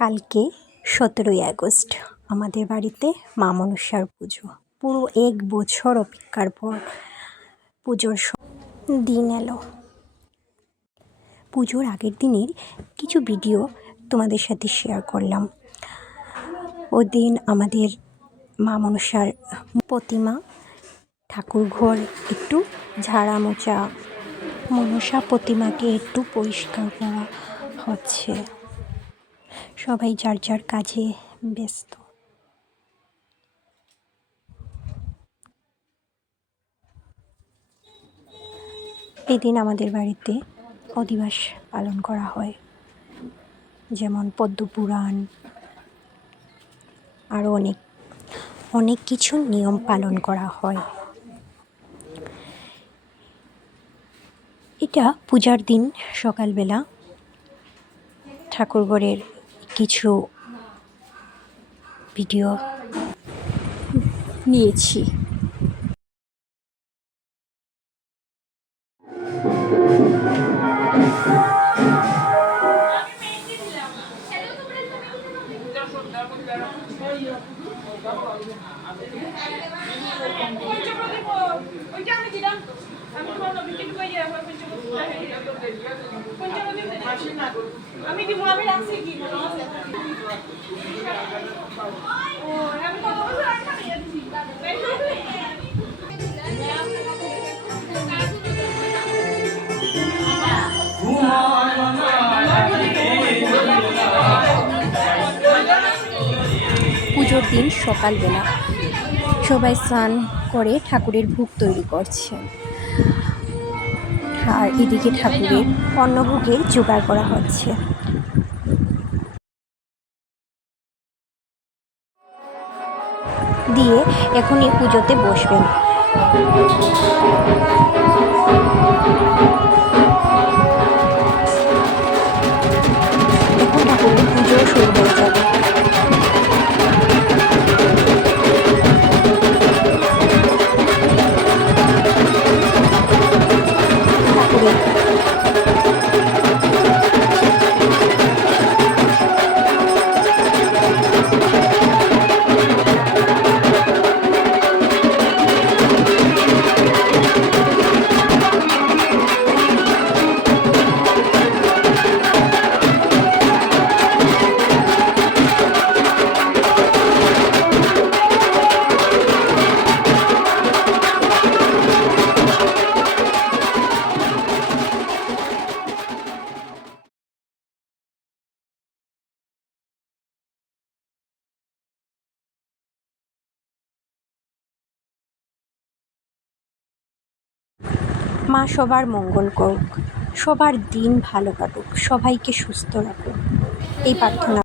কালকে 17ই আগস্ট আমাদের বাড়িতে মা মনসার পুজো। পুরো 1 বছর অপেক্ষার পর পুজোর দিন এলো। পুজোর আগের দিনের কিছু ভিডিও তোমাদের সাথে শেয়ার করলাম। ওই দিন আমাদের মা মনসার প্রতিমা ঠাকুর ঘর একটু ঝাড়া মোছা, মনসা প্রতিমাকে একটু পরিষ্কার করা হচ্ছে। সবাই যার যার কাজে ব্যস্ত। এদিন আমাদের বাড়িতে অধিবাস পালন করা হয়, যেমন পদ্মপুরাণ, আরও অনেক কিছু নিয়ম পালন করা হয়। এটা পূজার দিন সকালবেলা ঠাকুরঘরের কিছু ভিডিও নিয়েছি। আমি দিব, আমি রাখছি কি পুজোর দিন সকালবেলা সবাই স্নান করে ঠাকুরের ভোগ তৈরি করছেন, আর এদিকে ঠাকুরের অন্নভোগের জোগাড় করা হচ্ছে। দিয়ে এখন এই পুজোতে বসবেন। এখন ঠাকুরের পুজো শুরু হয়ে যাবে। মা সবার মঙ্গল করুক, সবার দিন ভালো কাটুক, সবাইকে সুস্থ রাখুক, এই প্রার্থনা।